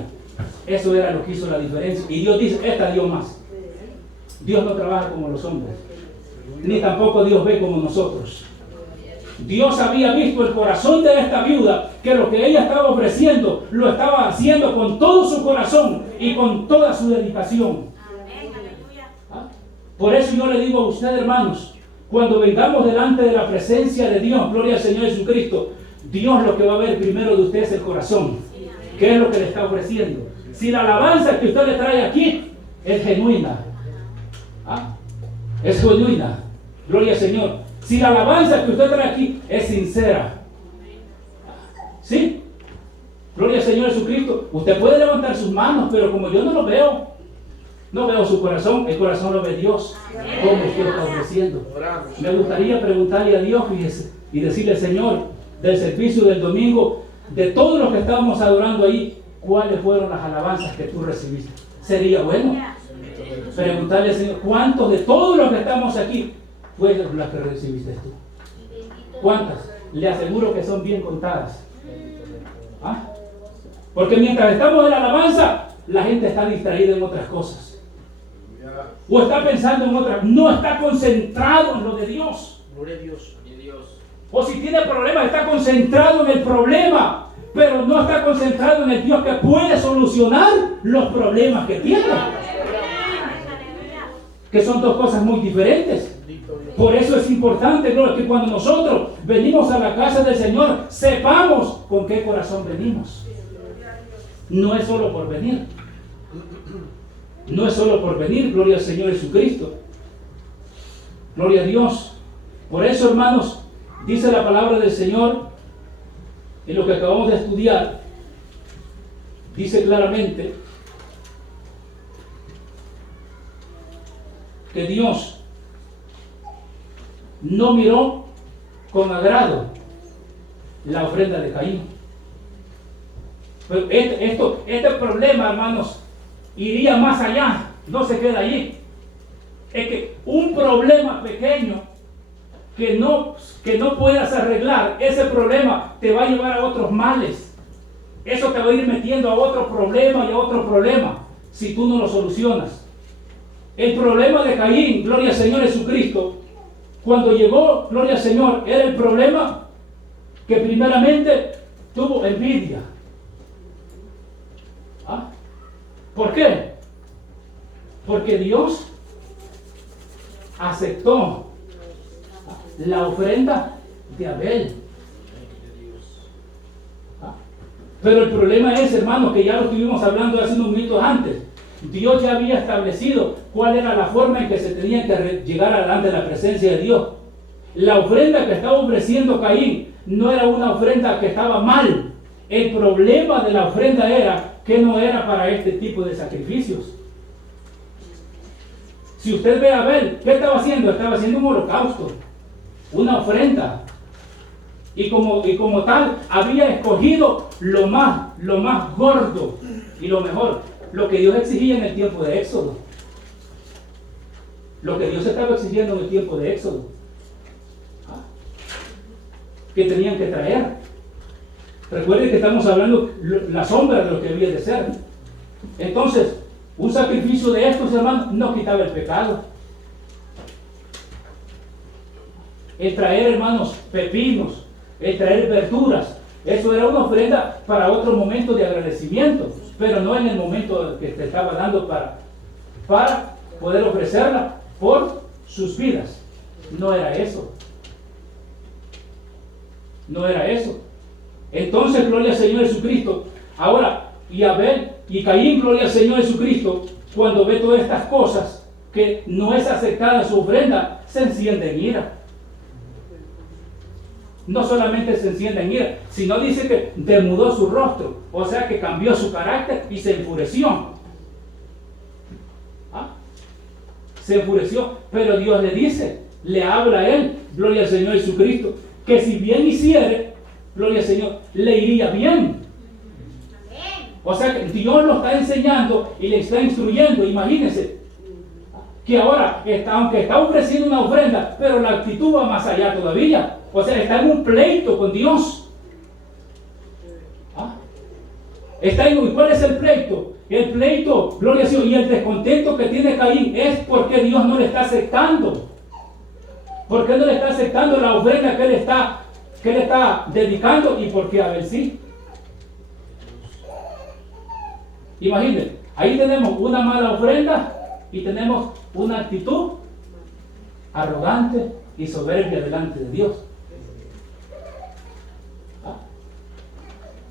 Eso era lo que hizo la diferencia. Y Dios dice: esta dio más. Dios no trabaja como los hombres, ni tampoco Dios ve como nosotros. Dios había visto el corazón de esta viuda, que lo que ella estaba ofreciendo lo estaba haciendo con todo su corazón y con toda su dedicación. ¿Ah? Por eso yo le digo a usted, hermanos, cuando vengamos delante de la presencia de Dios, gloria al Señor Jesucristo, Dios lo que va a ver primero de usted es el corazón. ¿Qué es lo que le está ofreciendo? Si la alabanza que usted le trae aquí es genuina, es genuina, gloria al Señor. Si la alabanza que usted trae aquí es sincera, ¿sí? Gloria al Señor Jesucristo. Usted puede levantar sus manos, pero como yo no lo veo, no veo su corazón, el corazón lo ve Dios. ¿Cómo usted está ofreciendo? Me gustaría preguntarle a Dios y decirle: Señor, del servicio del domingo, de todos los que estábamos adorando ahí, ¿cuáles fueron las alabanzas que tú recibiste? Sería bueno preguntarle al Señor: ¿cuántos de todos los que estamos aquí fueron las que recibiste tú? ¿Cuántas? Le aseguro que son bien contadas. Porque mientras estamos en la alabanza, la gente está distraída en otras cosas, o está pensando en otras, no está concentrado en lo de Dios. Gloria a Dios. O si tiene problemas, está concentrado en el problema, pero no está concentrado en el Dios que puede solucionar los problemas que tiene, que son 2 cosas muy diferentes. Por eso es importante, ¿no?, que cuando nosotros venimos a la casa del Señor, sepamos con qué corazón venimos. No es solo por venir. No es solo por venir, gloria al Señor Jesucristo. Gloria a Dios. Por eso, hermanos, dice la palabra del Señor, en lo que acabamos de estudiar, dice claramente que Dios no miró con agrado la ofrenda de Caín. Pero este problema, hermanos, iría más allá, no se queda allí. Es que un problema pequeño que no puedas arreglar, ese problema te va a llevar a otros males. Eso te va a ir metiendo a otro problema y a otro problema si tú no lo solucionas. El problema de Caín, gloria al Señor Jesucristo, cuando llegó, gloria al Señor, era el problema que primeramente tuvo envidia. ¿Por qué? Porque Dios aceptó la ofrenda de Abel. Pero el problema es, hermanos, que ya lo estuvimos hablando hace unos minutos antes. Dios ya había establecido cuál era la forma en que se tenía que llegar adelante de la presencia de Dios. La ofrenda que estaba ofreciendo Caín no era una ofrenda que estaba mal. El problema de la ofrenda era que no era para este tipo de sacrificios. Si usted ve a Abel, ¿qué estaba haciendo? Estaba haciendo un holocausto, una ofrenda. Y como tal, había escogido lo más gordo y lo mejor. Lo que Dios exigía en el tiempo de Éxodo. Lo que Dios estaba exigiendo en el tiempo de Éxodo. Que tenían que traer. Recuerden que estamos hablando la sombra de lo que había de ser. Entonces, un sacrificio de estos, hermanos, no quitaba el pecado. El traer, hermanos, pepinos, el traer verduras, eso era una ofrenda para otro momento de agradecimiento, pero no en el momento que te estaba dando para poder ofrecerla por sus vidas. No era eso. No era eso. Entonces, gloria al Señor Jesucristo. Ahora, y Abel y Caín, gloria al Señor Jesucristo, cuando ve todas estas cosas, que no es aceptada su ofrenda, se enciende en ira. No solamente se enciende en ira, sino dice que demudó su rostro, o sea que cambió su carácter y se enfureció. Se enfureció, pero Dios le dice, le habla a él, gloria al Señor Jesucristo, que si bien hiciere, gloria al Señor, le iría bien. O sea que Dios lo está enseñando y le está instruyendo. Imagínense que ahora, aunque está ofreciendo una ofrenda, pero la actitud va más allá todavía. O sea, está en un pleito con Dios. ¿Y cuál es el pleito? El pleito, gloria a Dios, y el descontento que tiene Caín es porque Dios no le está aceptando. ¿Por qué no le está aceptando la ofrenda que él está dedicando y por qué Abel sí? Imagínense, ahí tenemos una mala ofrenda y tenemos una actitud arrogante y soberbia delante de Dios.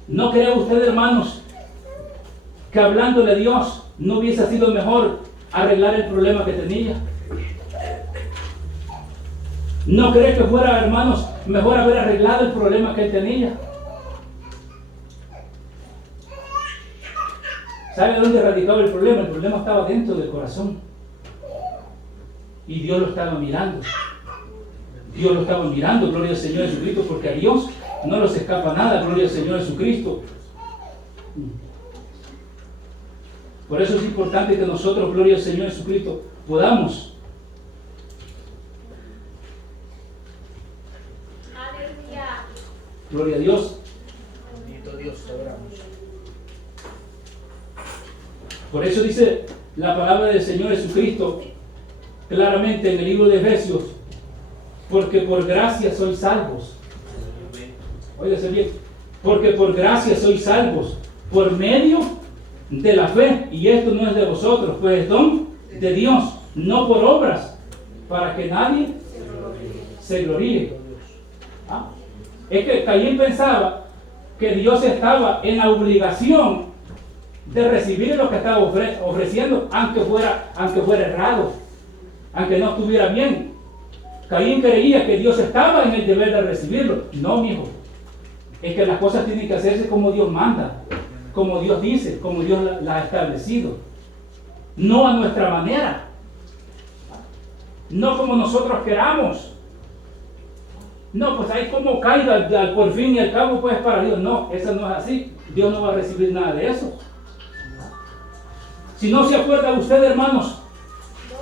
¿No cree usted, hermanos, que hablándole a Dios no hubiese sido mejor arreglar el problema que tenía? ¿No cree que fuera, hermanos, mejor haber arreglado el problema que él tenía? ¿Sabe dónde radicaba el problema? El problema estaba dentro del corazón. Y Dios lo estaba mirando. Dios lo estaba mirando, gloria al Señor Jesucristo, porque a Dios no nos escapa nada, gloria al Señor Jesucristo. Por eso es importante que nosotros, gloria al Señor Jesucristo, podamos gloria a Dios. Bendito Dios, te adoramos. Por eso dice la palabra del Señor Jesucristo claramente en el libro de Efesios, porque por gracia sois salvos. Óigase bien, porque por gracia sois salvos, por medio de la fe, y esto no es de vosotros, pues es don de Dios, no por obras, para que nadie se gloríe. Es que Caín pensaba que Dios estaba en la obligación de recibir lo que estaba ofreciendo, aunque fuera errado, aunque no estuviera bien. Caín creía que Dios estaba en el deber de recibirlo. No, mi hijo. Es que las cosas tienen que hacerse como Dios manda, como Dios dice, como Dios la ha establecido. No a nuestra manera. No como nosotros queramos. No, pues ahí como caiga por fin y al cabo pues para Dios. No, eso no es así. Dios no va a recibir nada de eso. Si no se acuerda usted, hermanos,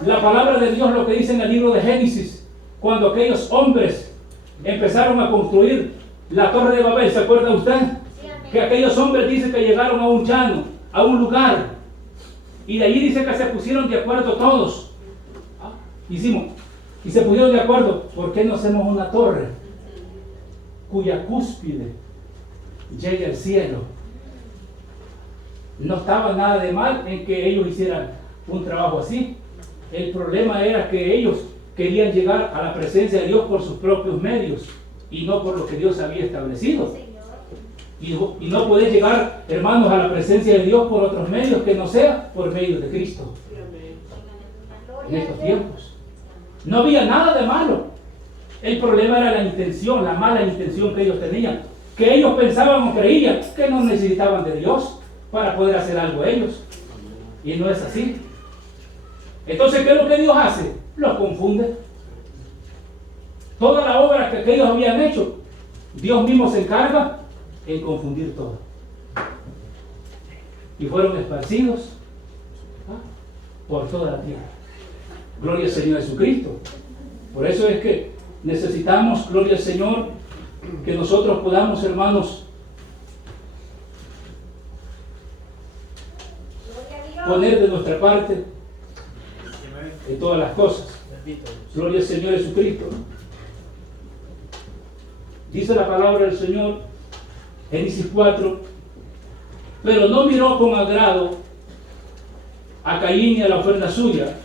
la palabra de Dios, lo que dice en el libro de Génesis, cuando aquellos hombres empezaron a construir la torre de Babel, ¿se acuerda usted? Que aquellos hombres dicen que llegaron a un llano, a un lugar, y de allí dice que se pusieron de acuerdo todos. Y se pusieron de acuerdo, ¿por qué no hacemos una torre cuya cúspide llegue al cielo? No estaba nada de mal en que ellos hicieran un trabajo así. El problema era que ellos querían llegar a la presencia de Dios por sus propios medios y no por lo que Dios había establecido. Y no poder llegar, hermanos, a la presencia de Dios por otros medios que no sea por medio de Cristo. En estos tiempos no había nada de malo. El problema era la intención, la mala intención que ellos tenían, que ellos pensaban o creían que no necesitaban de Dios para poder hacer algo ellos. Y no es así. Entonces, ¿qué es lo que Dios hace? Los confunde. Toda la obra que ellos habían hecho, Dios mismo se encarga en confundir todo. Y fueron esparcidos por toda la tierra. Gloria al Señor Jesucristo. Por eso es que necesitamos, gloria al Señor, que nosotros podamos, hermanos, poner de nuestra parte en todas las cosas. Gloria al Señor Jesucristo. Dice la palabra del Señor, Génesis 4, pero no miró con agrado a Caín y a la ofrenda suya,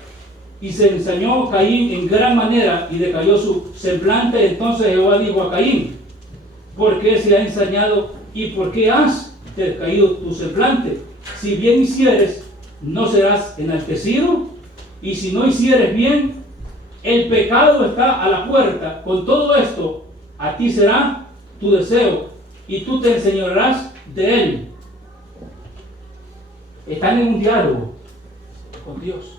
y se ensañó Caín en gran manera y decayó su semblante. Entonces Jehová dijo a Caín: ¿por qué se ha ensañado y por qué has decaído tu semblante? Si bien hicieres, no serás enaltecido, y si no hicieres bien, el pecado está a la puerta. Con todo esto, a ti será tu deseo, y tú te enseñorearás de él. Están en un diálogo con Dios.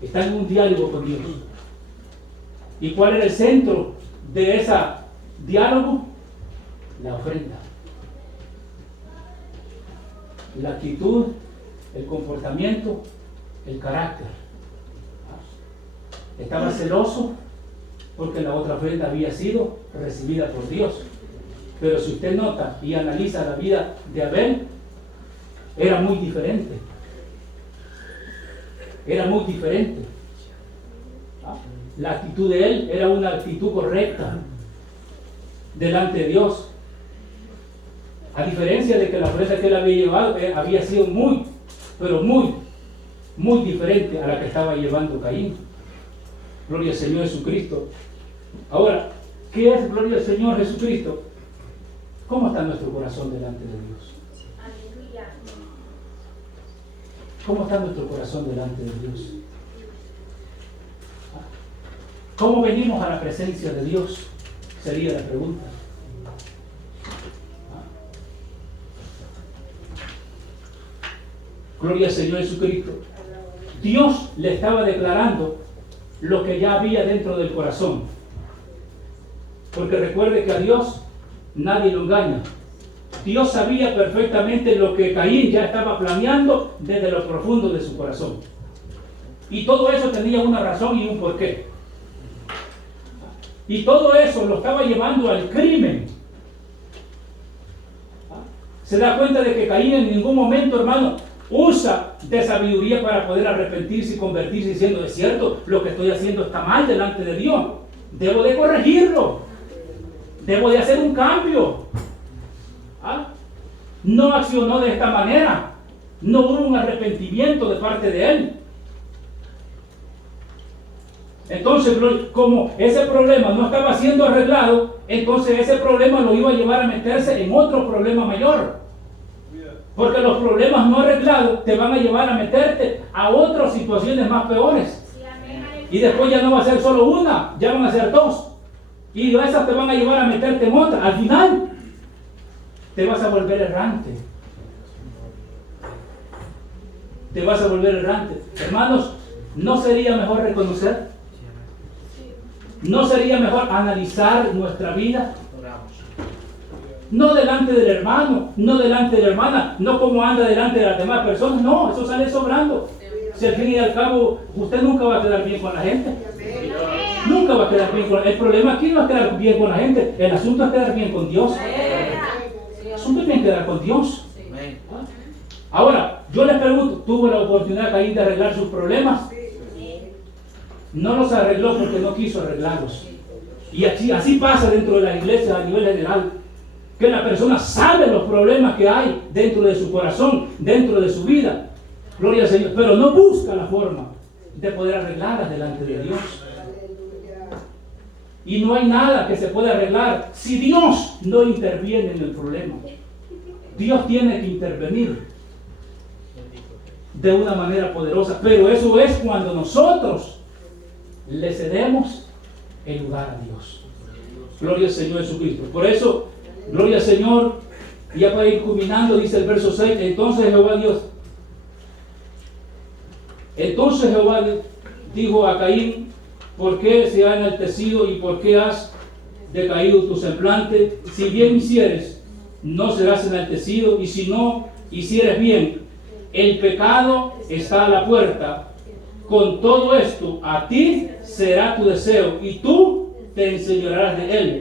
Están en un diálogo con Dios. ¿Y cuál era el centro de ese diálogo? La ofrenda. La actitud, el comportamiento, el carácter. Estaba celoso porque la otra ofrenda había sido recibida por Dios. Pero si usted nota y analiza la vida de Abel, era muy diferente. Era muy diferente. La actitud de él era una actitud correcta delante de Dios. A diferencia de que la ofrenda que él había llevado había sido muy, pero muy, muy diferente a la que estaba llevando Caín. Gloria al Señor Jesucristo. Ahora, ¿qué es gloria al Señor Jesucristo? ¿Cómo está nuestro corazón delante de Dios? ¿Cómo está nuestro corazón delante de Dios? ¿Cómo venimos a la presencia de Dios? Sería la pregunta. Gloria al Señor Jesucristo. Dios le estaba declarando lo que ya había dentro del corazón. Porque recuerde que a Dios nadie lo engaña. Dios sabía perfectamente lo que Caín ya estaba planeando desde lo profundo de su corazón. Y todo eso tenía una razón y un porqué. Y todo eso lo estaba llevando al crimen. Se da cuenta de que Caín en ningún momento, hermano, usa de sabiduría para poder arrepentirse y convertirse diciendo: es cierto, lo que estoy haciendo está mal delante de Dios. Debo de corregirlo. Debo de hacer un cambio. No accionó de esta manera. No hubo un arrepentimiento de parte de él. Entonces, como ese problema no estaba siendo arreglado, entonces ese problema lo iba a llevar a meterse en otro problema mayor. Porque los problemas no arreglados te van a llevar a meterte a otras situaciones más peores. Y después ya no va a ser solo una, ya van a ser dos. Y esas te van a llevar a meterte en otra. Al final, te vas a volver errante. Te vas a volver errante. Hermanos, ¿no sería mejor reconocer? ¿No sería mejor analizar nuestra vida? No delante del hermano, no delante de la hermana, no como anda delante de las demás personas. No, eso sale sobrando. Si al fin y al cabo usted nunca va a quedar bien con la gente. Nunca va a quedar bien con la gente. El problema aquí no es quedar bien con la gente. El asunto es quedar bien con Dios. El asunto es bien quedar con Dios. Ahora, yo les pregunto, ¿tuvo la oportunidad Caín de arreglar sus problemas? No los arregló porque no quiso arreglarlos. Y así pasa dentro de la iglesia a nivel general. Que la persona sabe los problemas que hay dentro de su corazón, dentro de su vida. Gloria al Señor. Pero no busca la forma de poder arreglarlas delante de Dios. Y no hay nada que se pueda arreglar si Dios no interviene en el problema. Dios tiene que intervenir de una manera poderosa. Pero eso es cuando nosotros le cedemos el lugar a Dios. Gloria al Señor Jesucristo. Por eso, gloria al Señor. Ya para ir culminando, dice el verso 6. Entonces Jehová dijo a Caín: ¿por qué se ha enaltecido y por qué has decaído tu semblante. Si bien hicieres, no serás enaltecido, y si no hicieres bien, el pecado está a la puerta. Con todo esto, a ti será tu deseo, y tú te enseñorearás de él.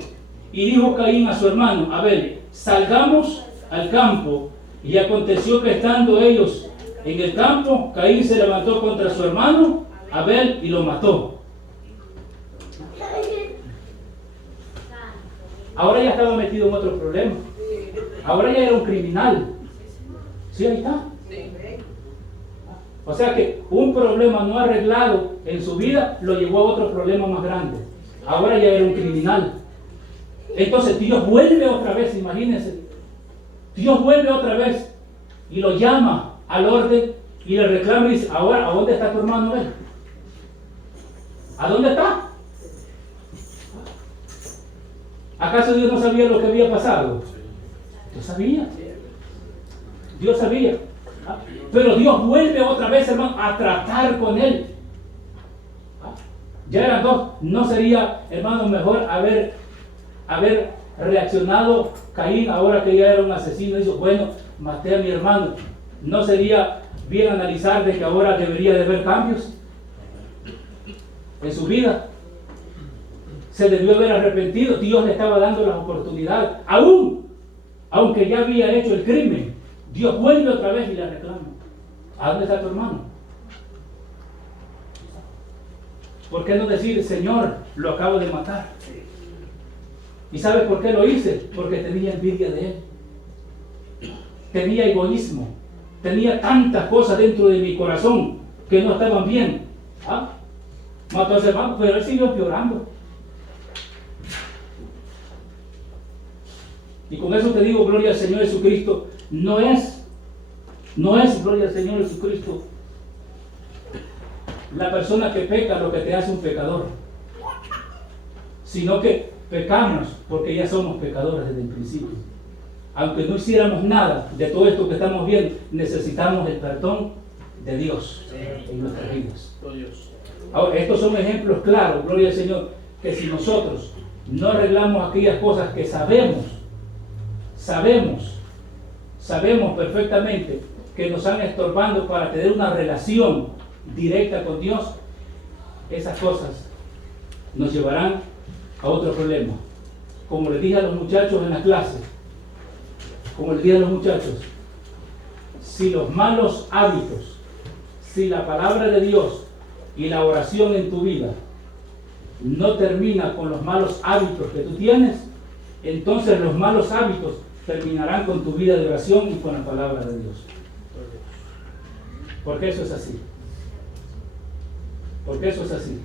Y dijo Caín a su hermano Abel: salgamos al campo. Y aconteció que estando ellos en el campo, Caín se levantó contra su hermano Abel y lo mató. Ahora ya estaba metido en otro problema. Ahora ya era un criminal. ¿Sí, ahí está? O sea que un problema no arreglado en su vida lo llevó a otro problema más grande. Ahora ya era un criminal. Entonces Dios vuelve otra vez, imagínense. Dios vuelve otra vez y lo llama al orden y le reclama y dice: ahora, ¿a dónde está tu hermano Abel? ¿A dónde está? ¿Acaso Dios no sabía lo que había pasado? Dios sabía. Dios sabía. Pero Dios vuelve otra vez, hermano, a tratar con él. Ya eran dos. ¿No sería, hermano, mejor haber reaccionado Caín ahora que ya era un asesino? Dijo: bueno, maté a mi hermano. ¿No sería bien analizar de que ahora debería de haber cambios en su vida? Se debió haber arrepentido. Dios le estaba dando las oportunidades. Aunque ya había hecho el crimen, Dios vuelve otra vez y le reclama: ¿a dónde está tu hermano? ¿Por qué no decir: Señor, lo acabo de matar? ¿Y sabes por qué lo hice? Porque tenía envidia de él. Tenía egoísmo. Tenía tantas cosas dentro de mi corazón que no estaban bien. Mató a ese hermano, pero él siguió empeorando. Y con eso te digo, gloria al Señor Jesucristo, no es, gloria al Señor Jesucristo, la persona que peca lo que te hace un pecador, sino que pecamos porque ya somos pecadores desde el principio. Aunque no hiciéramos nada de todo esto que estamos viendo, necesitamos el perdón de Dios en nuestras vidas. Ahora, estos son ejemplos claros, gloria al Señor, que si nosotros no arreglamos aquellas cosas que sabemos perfectamente que nos están estorbando para tener una relación directa con Dios, esas cosas nos llevarán a otro problema. Como les dije a los muchachos en la clase, si los malos hábitos, si la palabra de Dios y la oración en tu vida no termina con los malos hábitos que tú tienes, entonces los malos hábitos terminarán con tu vida de oración y con la palabra de Dios. Porque eso es así.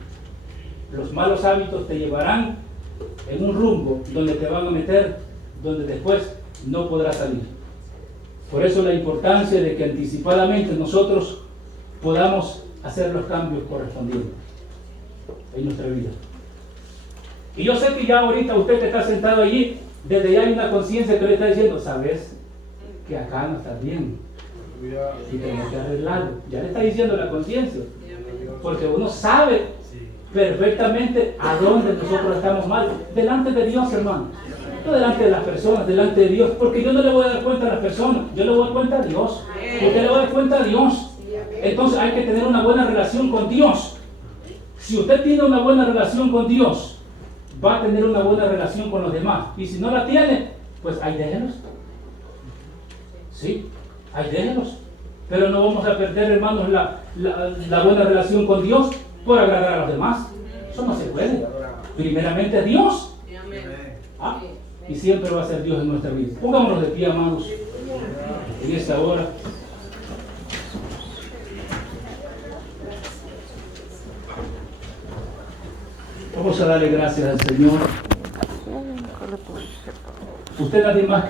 Los malos hábitos te llevarán en un rumbo donde te van a meter, donde después no podrás salir. Por eso la importancia de que anticipadamente nosotros podamos hacer los cambios correspondientes en nuestra vida. Y yo sé que ya ahorita usted que está sentado allí, desde ya hay una conciencia que le está diciendo: sabes que acá no estás bien y tenemos que arreglarlo. Ya le está diciendo la conciencia, porque uno sabe perfectamente a dónde nosotros estamos mal, delante de Dios, hermano, no delante de las personas, delante de Dios, porque yo no le voy a dar cuenta a las personas, yo le voy a dar cuenta a Dios. Usted le va a dar cuenta a Dios. Entonces hay que tener una buena relación con Dios. Si usted tiene una buena relación con Dios, va a tener una buena relación con los demás. Y si no la tiene, pues ahí déjenos. Sí, ahí déjenos. Pero no vamos a perder, hermanos, la buena relación con Dios por agradar a los demás. Eso no se puede. Primeramente a Dios. Y siempre va a ser Dios en nuestra vida. Pongámonos de pie, amados, en esta hora. Vamos a darle gracias al Señor. Usted nadie más